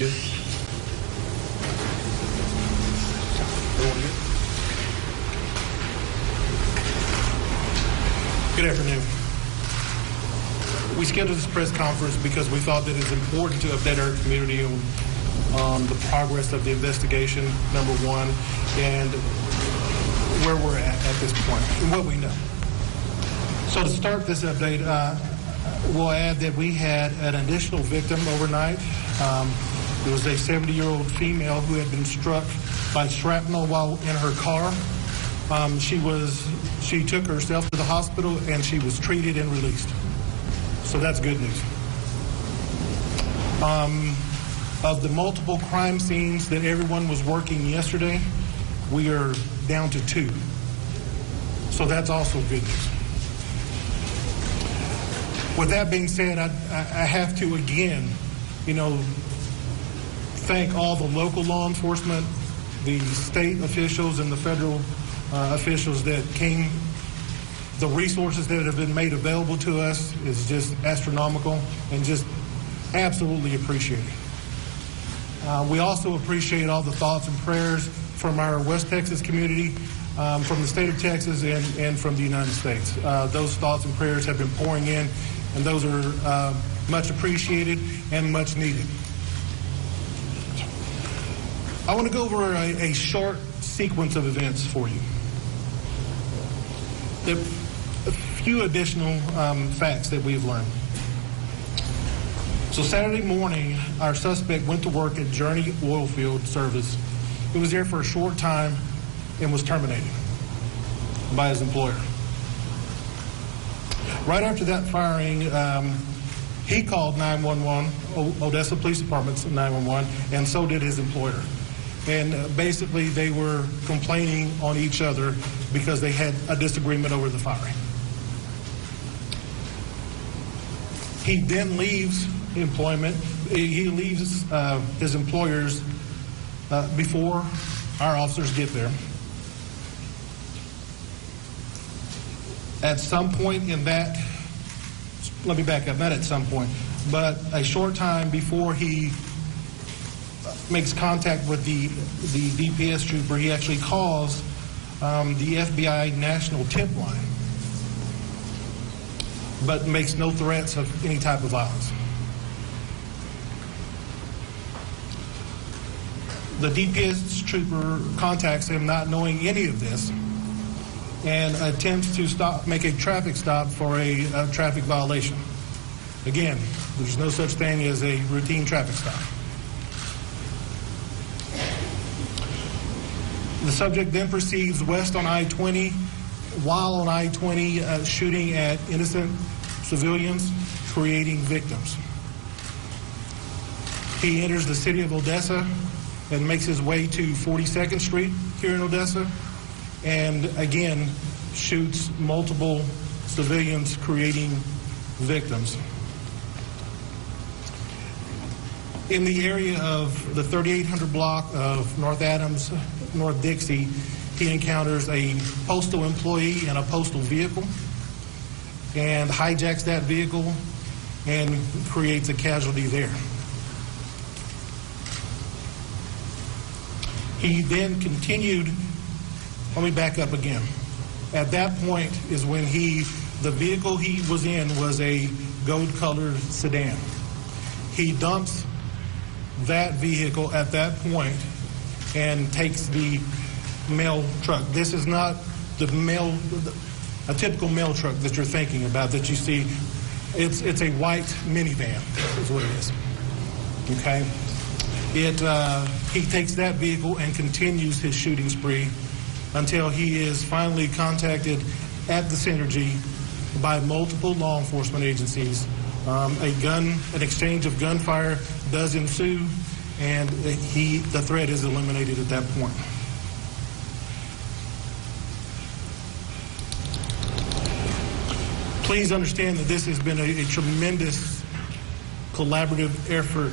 Good. Good afternoon. We scheduled this press conference because we thought that it's important to update our community on the progress of the investigation, number one, and where we're at this point and what we know. So to start this update, we'll add that we had an additional victim overnight. There was a 70-year-old female who had been struck by shrapnel while in her car. She took herself to the hospital and she was treated and released. So that's good news. Of the multiple crime scenes that everyone was working yesterday, we are down to 2. So that's also good news. With that being said, I have to again, thank all the local law enforcement, the state officials and the federal officials that came. The resources that have been made available to us is just astronomical and just absolutely appreciated. We also appreciate all the thoughts and prayers from our West Texas community, from the state of Texas and from the United States. Those thoughts and prayers have been pouring in, and those are much appreciated and much needed. I want to go over a short sequence of events for you. A few additional facts that we've learned. So Saturday morning, our suspect went to work at Journey Oilfield Service. He was there for a short time and was terminated by his employer. Right after that firing, he called 911, Odessa Police Department's 911, and so did his employer. And basically, they were complaining on each other because they had a disagreement over the firing. He then leaves employment. He leaves his employers before our officers get there. At some point in that, let me back up, not at some point, but a short time before he makes contact with the DPS trooper, he actually calls the FBI National Tip Line, but makes no threats of any type of violence. The DPS trooper contacts him not knowing any of this and attempts to make a traffic stop for a traffic violation. Again, there's no such thing as a routine traffic stop. The subject then proceeds west on I-20. While on I-20, shooting at innocent civilians, creating victims. He enters the city of Odessa and makes his way to 42nd Street here in Odessa, and again shoots multiple civilians, creating victims. In the area of the 3800 block of North Adams, North Dixie, he encounters a postal employee in a postal vehicle and hijacks that vehicle and creates a casualty there. He then continued, let me back up again. At that point is when the vehicle he was in was a gold-colored sedan. He dumps that vehicle at that point and takes the mail truck. This is not a typical mail truck that you're thinking about that you see. It's a white minivan is what it is. Okay? He takes that vehicle and continues his shooting spree until he is finally contacted at the Synergy by multiple law enforcement agencies. An exchange of gunfire does ensue, and the threat is eliminated at that point. Please understand that this has been a tremendous collaborative effort.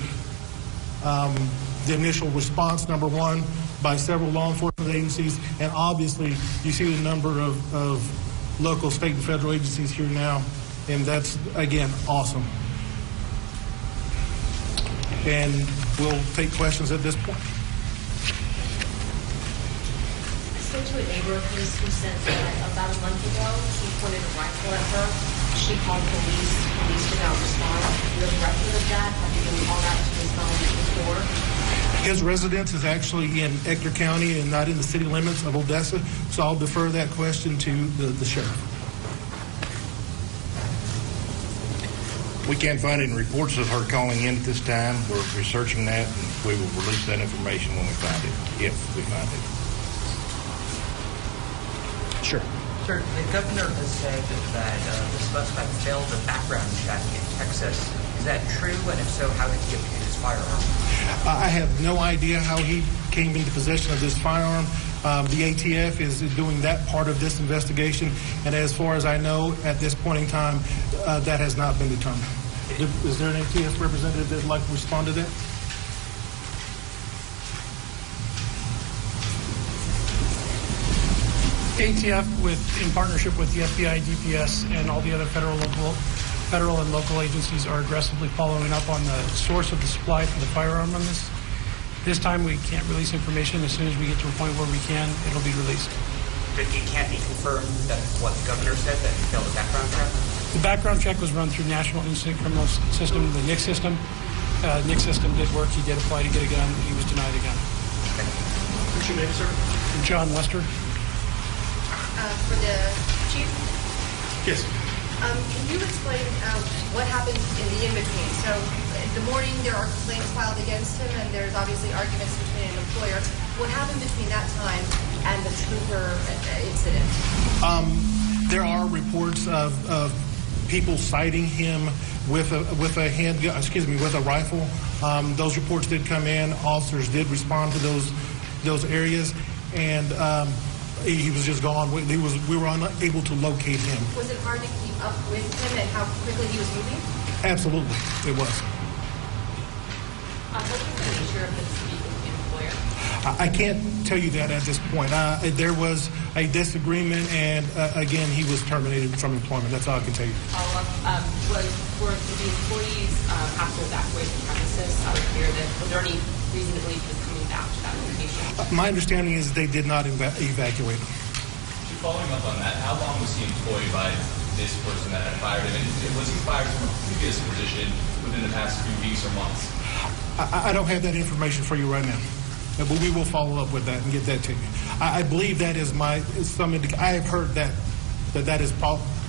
The initial response, number one, by several law enforcement agencies, and obviously you see the number of local, state, and federal agencies here now, and that's, again, awesome. and we'll take questions at this point. I spoke to a neighbor of his who said that about a month ago, he pointed a rifle at her. She called police. Police did not respond. Do you have record of that? Have you been called out to his phone before? His residence is actually in Ector County and not in the city limits of Odessa, so I'll defer that question to the sheriff. We can't find any reports of her calling in at this time. We're researching that, and we will release that information when we find it, if we find it. Sure. Sir, the governor has said that the suspect failed a background check in Texas. Is that true? And if so, how did he obtain his firearm? I have no idea how he came into possession of this firearm. The ATF is doing that part of this investigation, and as far as I know, at this point in time, that has not been determined. Is there an ATF representative that would like to respond to that? ATF, in partnership with the FBI, DPS, and all the other federal and local agencies, are aggressively following up on the source of the supply for the firearm on this. This time we can't release information. As soon as we get to a point where we can, it'll be released. It can't be confirmed that what the governor said, that he failed a background check? The background check was run through National Instant Criminal System, the NICS system. NICS system did work. He did apply to get a gun. He was denied a gun. What's your name, sir? John Lester. For the chief, Yes. can you explain what happened in the in-between? So in the morning there are complaints filed against him and there's obviously arguments between an employer. What happened between that time and the trooper incident? There are reports of people citing him with a handgun, with a rifle. Those reports did come in. Officers did respond to those areas, and he was just gone. We were unable to locate him. Was it hard to keep up with him and how quickly he was moving? Absolutely, it was. What was the nature of this employer? I can't tell you that at this point. There was a disagreement, and again, he was terminated from employment. That's all I can tell you. Follow-up, were the employees have to evacuate the premises out of fear that, was there any reason to believe he was coming back to that location? My understanding is they did not evacuate him. Following up on that, how long was he employed by this person that had fired him? And was he fired from a previous position within the past few weeks or months? I don't have that information for you right now, but we will follow up with that and get that to you. I believe that is I have heard that is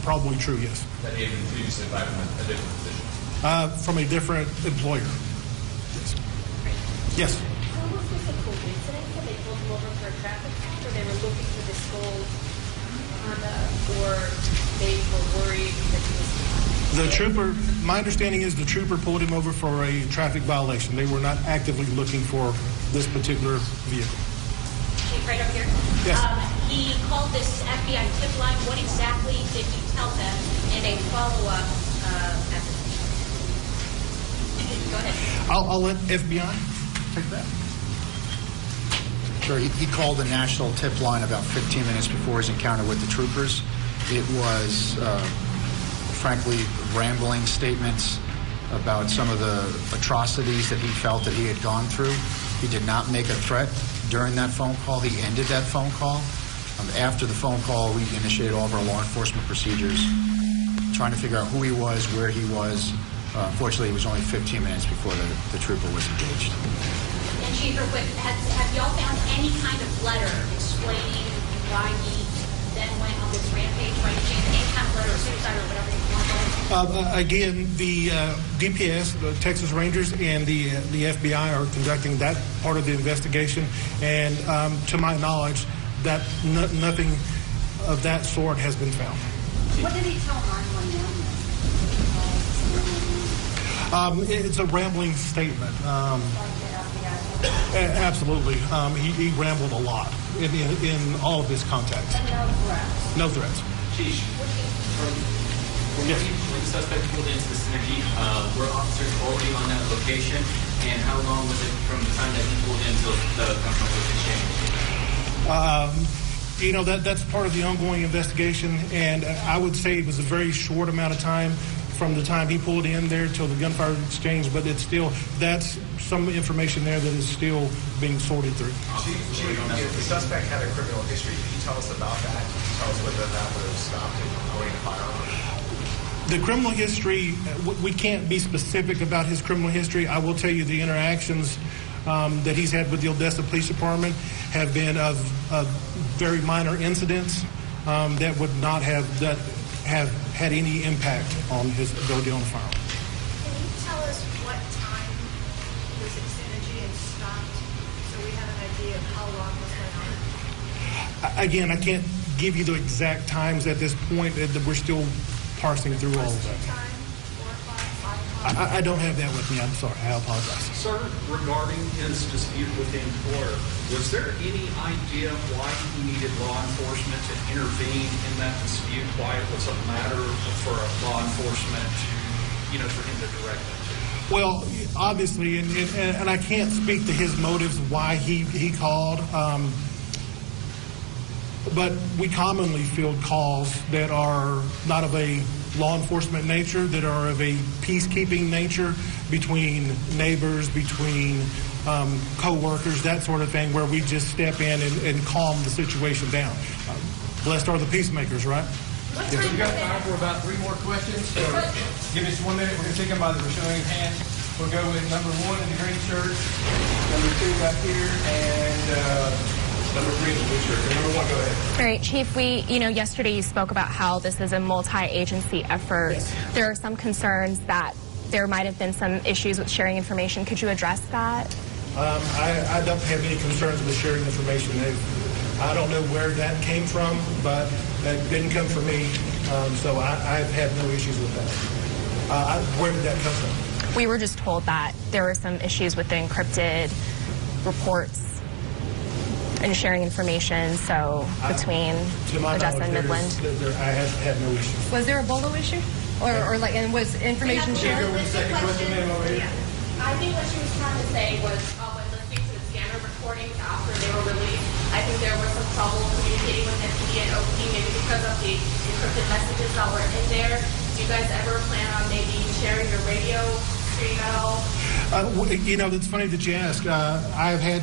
probably true, yes. That he had been previously fired from a different position? From a different employer. Yes. So was this a coincidence that they pulled him over for a traffic stop, or they were looking for this gold or they were worried that he was... The trooper, my understanding is the trooper pulled him over for a traffic violation. They were not actively looking for this particular vehicle. Chief, right over here. Yes. He called this FBI tip line. What exactly did he tell them in a follow-up message? Go ahead. I'll let FBI take that. Sure. He called the national tip line about 15 minutes before his encounter with the troopers. It was, frankly, rambling statements about some of the atrocities that he felt that he had gone through. He did not make a threat during that phone call. He ended that phone call. After the phone call, we initiated all of our law enforcement procedures, trying to figure out who he was, where he was. Unfortunately, it was only 15 minutes before the trooper was engaged. And Chief, real quick, have y'all found any kind of letter explaining why he then went on this rampage, why he changed any kind of letter or suicide or whatever you want to call it? Again, the DPS, the Texas Rangers, and the FBI are conducting that part of the investigation, and to my knowledge, that nothing of that sort has been found. What did he tell 911? It's a rambling statement. Absolutely. He rambled a lot in all of his contacts. And no threats? No threats. Chief, when the suspect pulled into the vicinity, were officers already on that location? And how long was it from the time that he pulled in until the gunfire was exchanged? That's part of the ongoing investigation, and I would say it was a very short amount of time from the time he pulled in there till the gunfire exchange, but it's still, that's some information there that is still being sorted through. Chief, if the suspect had a criminal history, can you tell us about that? Can you tell us whether that would have stopped him from owning a firearm? The criminal history, we can't be specific about his criminal history. I will tell you the interactions that he's had with the Odessa Police Department have been of very minor incidents that would not have had any impact on his ability on the firearm. Can you tell us what time he was at Synergy and stopped, so we have an idea of how long this went on? Again, I can't give you the exact times at this point. We're still parsing through all of that. Time, 4 o'clock, 5 o'clock? I don't have that with me. I'm sorry. I apologize. Sir, regarding his dispute with the employer, was there any idea why he needed law enforcement to intervene in that dispute? Why it was a matter for law enforcement to, for him to direct it to? Well, obviously, and I can't speak to his motives why he called, but we commonly field calls that are not of a law enforcement nature, that are of a peacekeeping nature between neighbors, between co-workers, that sort of thing, where we just step in and calm the situation down. Blessed are the peacemakers, right? Yes. We've got time for about 3 more questions. So give us 1 minute. We're going to take them by the showing of hands. We'll go with number 1 in the green shirt, number 2 back here, and number 3 in the blue shirt. Number 1, go ahead. All right, Chief, yesterday you spoke about how this is a multi-agency effort. Yes. There are some concerns that there might have been some issues with sharing information. Could you address that? I don't have any concerns with sharing information. I don't know where that came from, but that didn't come from me, so I've had no issues with that. Where did that come from? We were just told that there were some issues with the encrypted reports and sharing information, so between Odessa and Midland. I have had no issues. Was there a BOLO issue? And was information shared? I think what she was trying to say was when listening to the scanner recordings after they were released, I think there was some trouble communicating with NPD and OP, maybe because of the encrypted messages that were in there. Do you guys ever plan on maybe sharing your radio stream at all? It's funny that you ask. I've had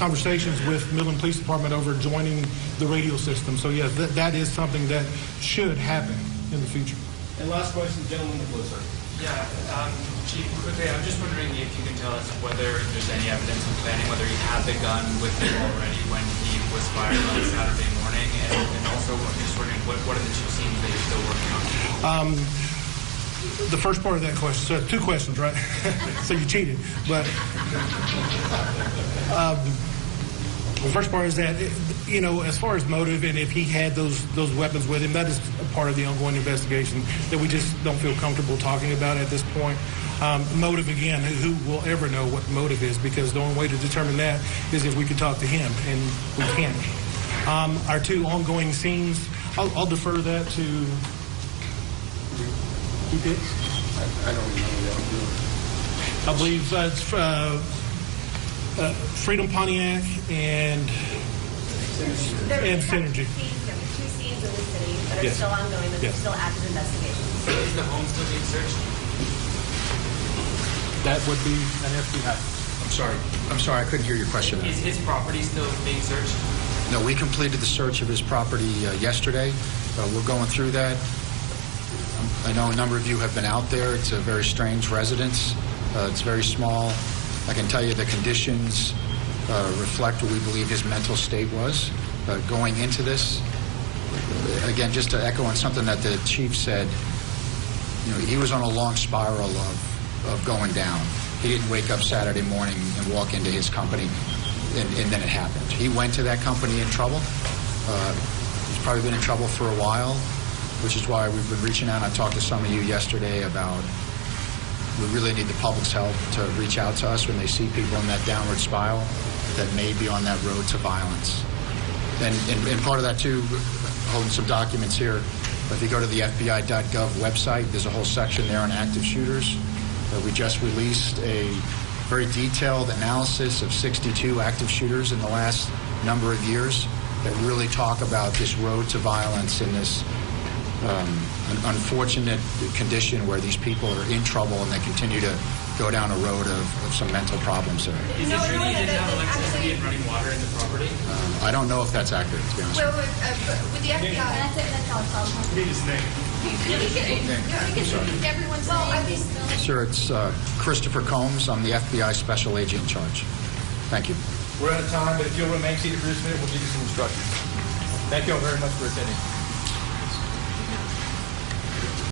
conversations with Midland Police Department over joining the radio system. So, yes, that is something that should happen in the future. And last question, gentleman in the blue, sir. Yeah, Chief, quickly, I'm just wondering if you can tell us whether there's any evidence of planning, whether he had the gun with him already when he was fired on Saturday morning, and also I'm just wondering what are the 2 scenes that you're still working on? The first part of that question, so 2 questions, right? So you cheated. But the first part is that, as far as motive and if he had those weapons with him, that is a part of the ongoing investigation that we just don't feel comfortable talking about at this point. Motive, again, who will ever know what motive is, because the only way to determine that is if we could talk to him, and we can't. Our 2 ongoing scenes, I'll defer that to... Who did? I don't know. I believe it's Freedom Pontiac and Synergy. There are 2 scenes in the city that are still ongoing, that are still active investigations. So is the home still being searched? That would be an FBI. I'm sorry, I couldn't hear your question. Is his property still being searched? No, we completed the search of his property yesterday. We're going through that. I know a number of you have been out there. It's a very strange residence. It's very small. I can tell you the conditions reflect what we believe his mental state was going into this. Again, just to echo on something that the chief said, he was on a long spiral of going down. He didn't wake up Saturday morning and walk into his company, and then it happened. He went to that company in trouble. He's probably been in trouble for a while, which is why we've been reaching out. I talked to some of you yesterday about we really need the public's help to reach out to us when they see people in that downward spiral that may be on that road to violence. And part of that, too, holding some documents here, if you go to the FBI.gov website, there's a whole section there on active shooters. We just released a very detailed analysis of 62 active shooters in the last number of years that really talk about this road to violence and this an unfortunate condition where these people are in trouble and they continue to go down a road of some mental problems there. Is it true that he didn't have electricity and running water in the property? I don't know if that's accurate, to be honest. Well, with the FBI, that's all. Everyone's name. Sir, it's Christopher Combs. I'm the FBI Special Agent in charge. Thank you. We're out of time, but if you'll remain seated for just a minute, we'll give you some instructions. Thank you all very much for attending.